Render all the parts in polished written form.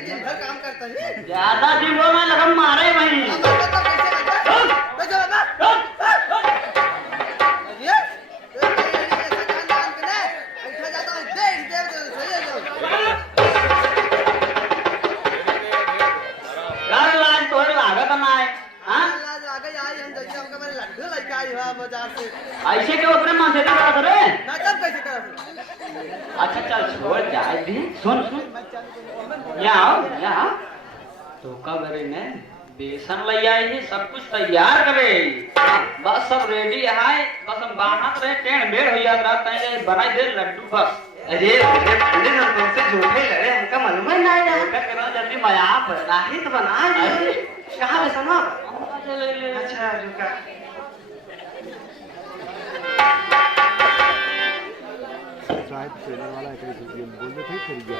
दिन भर काम करता है। ज्यादा दिन वो मैं लगन मारे वहीं। ऐसे क्यों अपने माँ से करा करे? अच्छा चल छोड़ जाए भी। सुन सुन यहाँ आओ तो कब करे ने बेसन ले आई सब कुछ तैयार करे बस सब रेडी है बस हम बाहर रहे टेढ़ मेढ़ हो जात रात पहले बनाई दे लड्डू बस। अरे पंडित हम तुमसे झूठे लड़े हमका मालूम है ना यार करो जल्दी मजाक नहीं तो बना कहाँ बेसन अच्छा रुका शायद ट्रेनर वाला है कहीं बोल रहे थे खरीद गया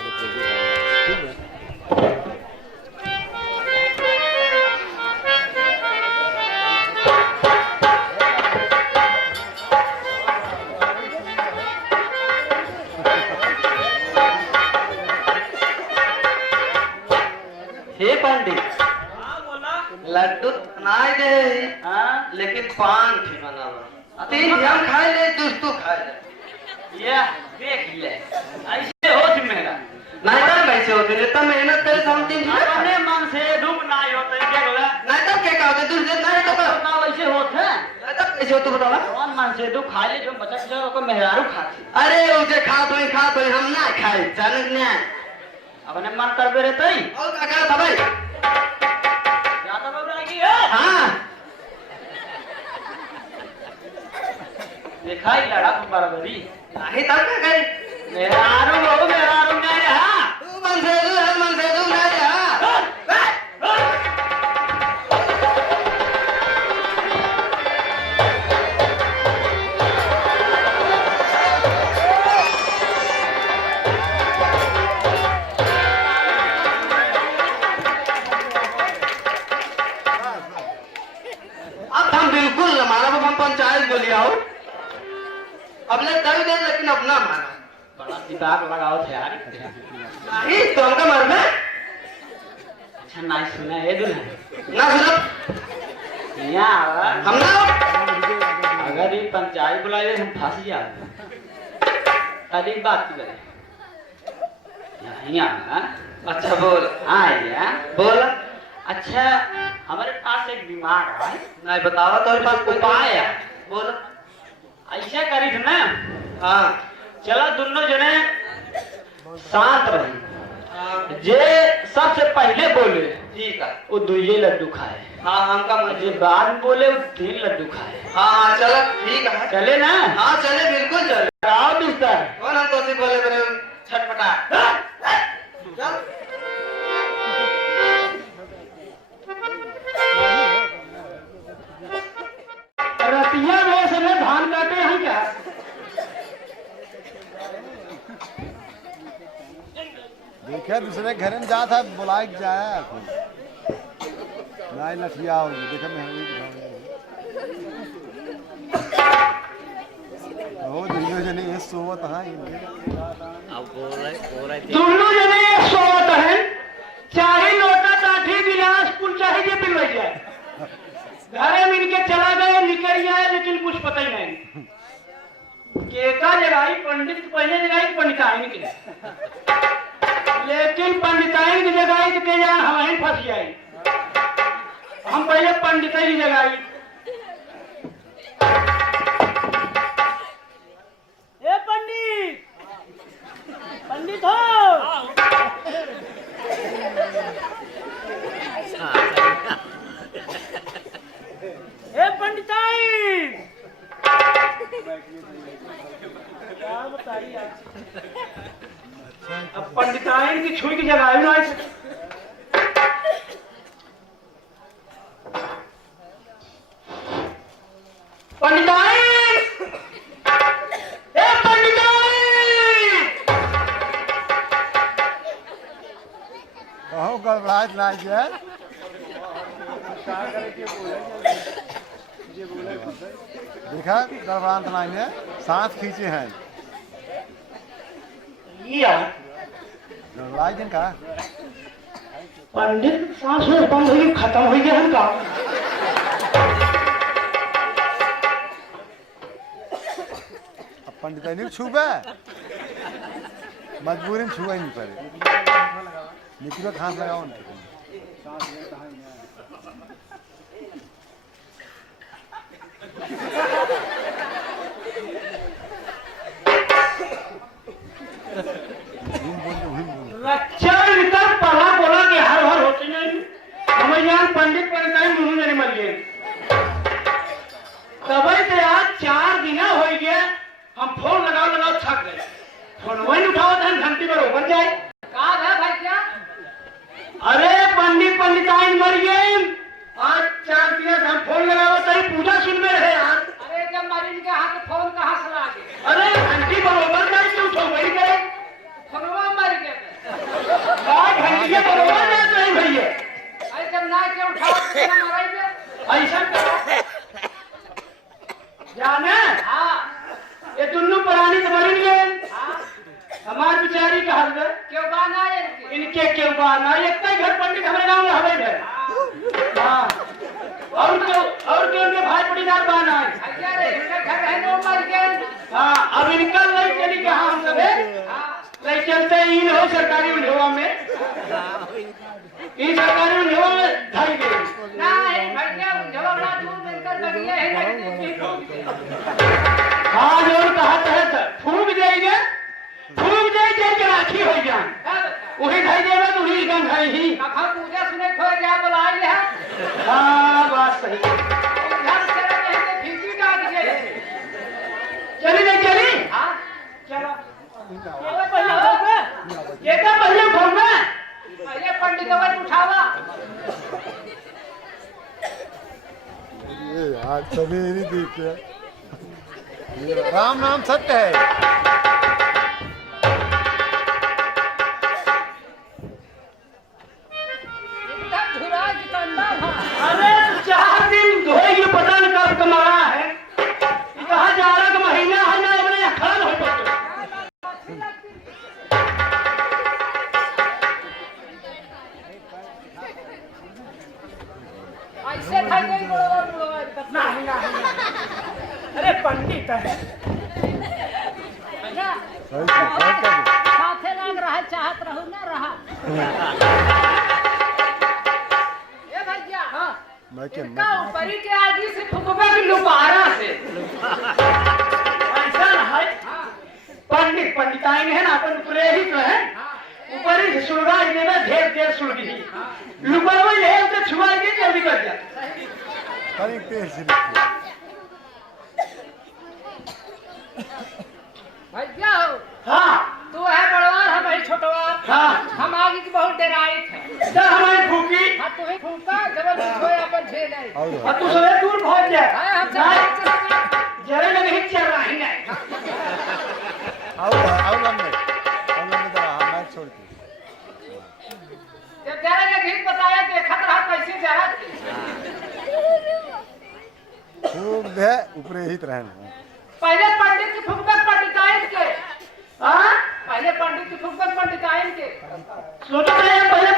हे पंडित लड्डू बनाए दे लेकिन पान थी बनावा तीन हम खाए ले दोस्तों खाए ले ये देख ले ऐसे हो मेरा नहीं तो कैसे होते ने तब मेहनत करे तो हम तीन अपने मन से डूब ना होते देख ले नहीं तो क्या होते दूसरे नहीं तो ना वैसे होते नहीं तो कैसे होते बताओ कौन मन से डूब खा ले जो बचत जो को मेहरारू खाती अरे उसे खा तो हम ना खाए जानक ने अपने मन कर बे रहते ही और क्या था भाई ज्यादा बबराई है हां देखा ही लड़ा बराबरी नहीं तो क्या करे मेहरारू नहीं रहा तू मन से तू नहीं रहा अब हम बिल्कुल हमारा हम पंचायत बोली आओ अब ले दे लेकिन अपना माना बड़ा दिमाग लगाओ थे यार नहीं तो हमका मर में अच्छा ना सुना है दुल्हन ना सुनो यहाँ हम ना अगर ये पंचायत बुलाए हम फंस जाते कभी बात की बने यहाँ अच्छा बोल हाँ यार बोल अच्छा हमारे पास एक दिमाग है नहीं बताओ तो पास उपाय है बोल ऐसा करी थे ना हाँ चलो दोनों जने शांत रहे जे सबसे पहले बोले ठीक है वो दुइये लड्डू खाए हाँ हमका जे बाद में बोले वो 3 लड्डू खाए हाँ चलो ठीक है चले ना हाँ चले बिल्कुल चले आओ बिस्तर कौन हम तो बोले मेरे छटपटा चल रतिया में समय धान काटे हैं क्या देखा दूसरे घर में जा था बुलाए जाया नहीं लठिया हो देखा मैं वो दोनों जने सोवत हाँ दोनों जने सोवत है चाहे लोटा काठी गिलास कुल चाहिए पिलवाई जाए घरे मिल के चला गए निकल गया लेकिन कुछ पता ही नहीं केका जगाई पंडित पहले जगाई पंडिताइन के लेकिन पंडिताइन की जगाई तो के जान हम ही फंस जाए हम पहले पंडिताइन की जगाई ए पंडित पंडित हो ए पंडिताइन क्या बताइए अब पंडिताइन की छुई की जगह ना पंडिताइन ए पंडिताइन बहुत गड़बड़ाहट ना जाए देखा गड़बड़ाहट ना है सांस खींचे हैं यार गड़बड़ाई दिन का पंडित सांस में बंद हुई खत्म हो गया हम का अब पंडित नहीं छूबे मजबूरी में छुआ ही नहीं पड़े निकलो खांस लगाओ ना लच्चर निकल पढ़ा बोला कि हर हर होती नहीं हमें यहाँ पंडित पंडित मुंह नहीं मर गए तभी से आज 4 दिन हो गया हम फोन लगाओ थक गए फोन वही उठाओ तो घंटी पर ऊपर जाए कहा है भाई क्या? अरे पंडित पंडिताइन मर गए आज 4 दिन से हम फोन लगाओ तभी पूजा सुन में रहे आज अरे जब मरीज के हाथ फोन कहाँ से लागे? अरे घंटी बरोबर जाए तो उठो वही गए फोनवा मर गए घंटी के बरोबर जाए तो ही भैया अरे जब ना के उठाओ तो क्या मराई दे? ऐसा करो जाने हाँ ये दोनों पुरानी तो मरी गए हाँ हमार बिचारी का हल है क्यों बाना है इनके? इनके क्यों बाना एक ही घर पंडित हमारे गांव में हवे घर हाँ और क्यों उनके भाई पड़ीदार बाना है भैया रे इनके घर रहने वो मर गए हाँ अब इनका लई चली कहाँ हम सब लई चलते इन हो सरकारी उन्हेवा में इन सरकारी उन्हेवा में ढाई गए नहीं भैया जब बड़ा दूर मिलकर बगिया है नहीं हाँ जो कहा था फूक जाएंगे राखी हो जाए वही ढाई देगा तो वही गंग है ही कहा पूजा सुने खो जा बुलाए ले हाँ बात सही घर से रहते खिड़की काट गए चली नहीं चली हाँ चलो ये तो पहले फोन में पहले पंडित को उठावा ये आज सवेरे देखे राम नाम सत्य है एकदम धुरा जिकंदा था अरे 4 दिन धोएगी पता नहीं कब कमाया है कहा जाड़ा का महीना है ना अपने खान हो पड़ता ऐसे था कोई बड़ा नहीं अरे पंडित है भैया सही से साथे लग रहा चाहत रहू ना रहा ए भैया हाँ मैं क्या इनका ऊपरी के आदमी से फुकबे की लुबारा से ऐसा है हाँ पंडित पंडिताइन है ना अपन प्रेरित है हाँ ऊपर ही सुलगा इन्हें में ढेर ढेर सुलगी लुबरवा ये उसे छुआ के जल्दी कर दिया कहीं तेज से लिखो भैया हो हाँ तू है बड़वार हम है छोटवार हाँ हम आगे की बहुत डराई थे जा हमारी फूकी हाँ तू ही फूका जबरदस्त होए अपन झेल है और तू सबसे दूर पहुंच जा हाय हम चल जरे लगे ही चल रहा है ना आओ लम्बे तो मैं छोड़ के जब जरा के गीत बताया देखत रहा कैसे जरा खूब दे ऊपर ही रहना पहले पंडित की फुकबे पंडिताइन के हाँ पहले पंडित की फुकबे पंडिताइन के सोचो पहले